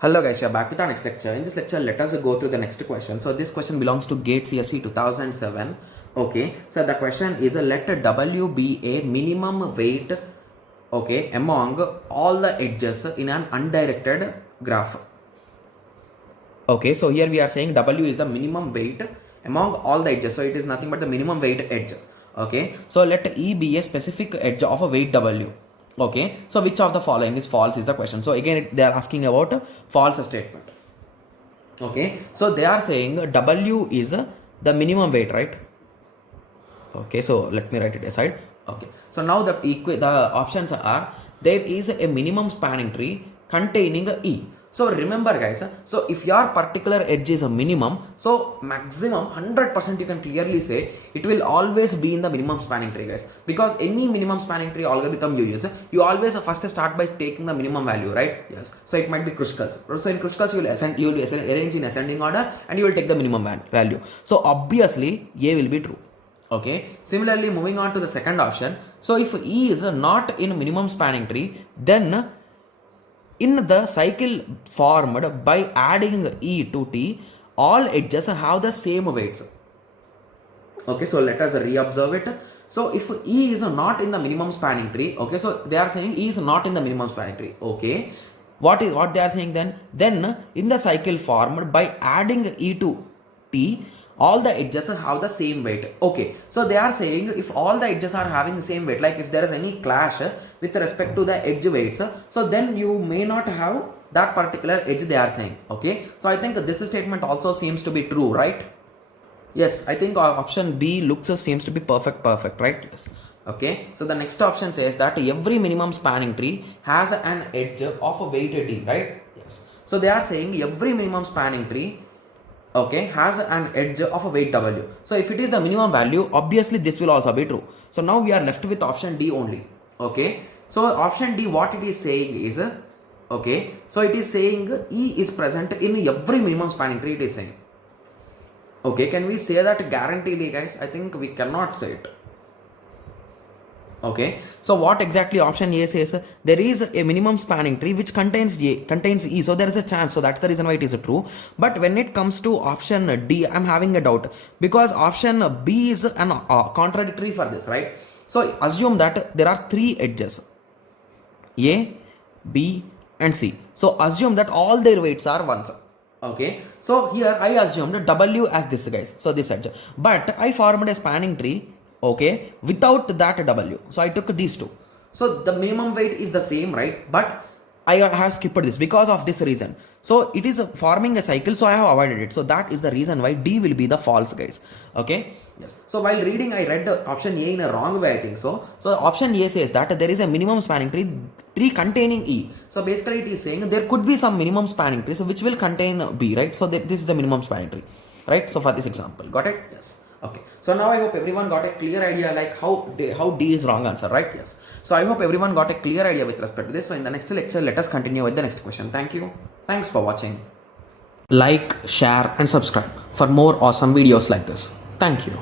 Hello guys, we are back with our next lecture. In this lecture, let us go through the next question. So this question belongs to GATE CSE 2007. Okay, so the question is let W be a minimum weight, okay, among all the edges in an undirected graph. Okay, so here we are saying W is the minimum weight among all the edges. So it is nothing but the minimum weight edge. Okay, so let E be a specific edge of a weight W. Okay, so which of the following is false is the question. So again they are asking about a false statement. Okay, so they are saying W is the minimum weight, right? Okay, so let me write it aside. Okay, so now the options are there is a minimum spanning tree containing E. So remember guys, so if your particular edge is a minimum, so maximum 100% you can clearly say it will always be in the minimum spanning tree guys, because any minimum spanning tree algorithm you use, you always first start by taking the minimum value, right? Yes, so it might be Kruskal's. So in Kruskal's you will arrange in ascending order and you will take the minimum value. So obviously A will be true. Okay, similarly moving on to the second option. So if E is not in minimum spanning tree, then in the cycle formed by adding E to T, all edges have the same weights. Okay, so let us re-observe it. So if E is not in the minimum spanning tree, okay, so they are saying E is not in the minimum spanning tree. Okay, what they are saying then? Then in the cycle formed by adding E to T, all the edges have the same weight. Okay, so they are saying if all the edges are having the same weight, like if there is any clash with respect to the edge weights, so then you may not have that particular edge they are saying. Okay, so I think this statement also seems to be true, right? Yes, I think option B seems to be perfect, right? Yes. Okay, so the next option says that every minimum spanning tree has an edge of a weight D, right? Yes. So they are saying every minimum spanning tree, okay, has an edge of a weight W. So if it is the minimum value, obviously this will also be true. So now we are left with option D only. Okay, so option D, what it is saying is, okay, so it is saying E is present in every minimum spanning tree, it is saying. Okay, can we say that guaranteedly guys? I think we cannot say it. Okay, so what exactly option A says? There is a minimum spanning tree which contains E, so there is a chance. So that's the reason why it is true. But when it comes to option D, I'm having a doubt, because option B is an contradictory for this, right? So assume that there are three edges, A, B and C. So assume that all their weights are ones. Okay, so here I assumed W as this guys, so this edge, but I formed a spanning tree, okay, without that W. So I took these two. So the minimum weight is the same, right? But I have skipped this because of this reason. So it is forming a cycle, so I have avoided it. So that is the reason why D will be the false guys. Okay, yes. So while reading, I read option A in a wrong way, I think so. So option A says that there is a minimum spanning tree containing E. So basically it is saying there could be some minimum spanning tree, so which will contain B, right? So this is the minimum spanning tree, right? So for this example, got it? Yes. Okay, so now I hope everyone got a clear idea like how D is wrong answer, right? Yes. So I hope everyone got a clear idea with respect to this. So in the next lecture, let us continue with the next question. Thank you. Thanks for watching. Like, share and subscribe for more awesome videos like this. Thank you.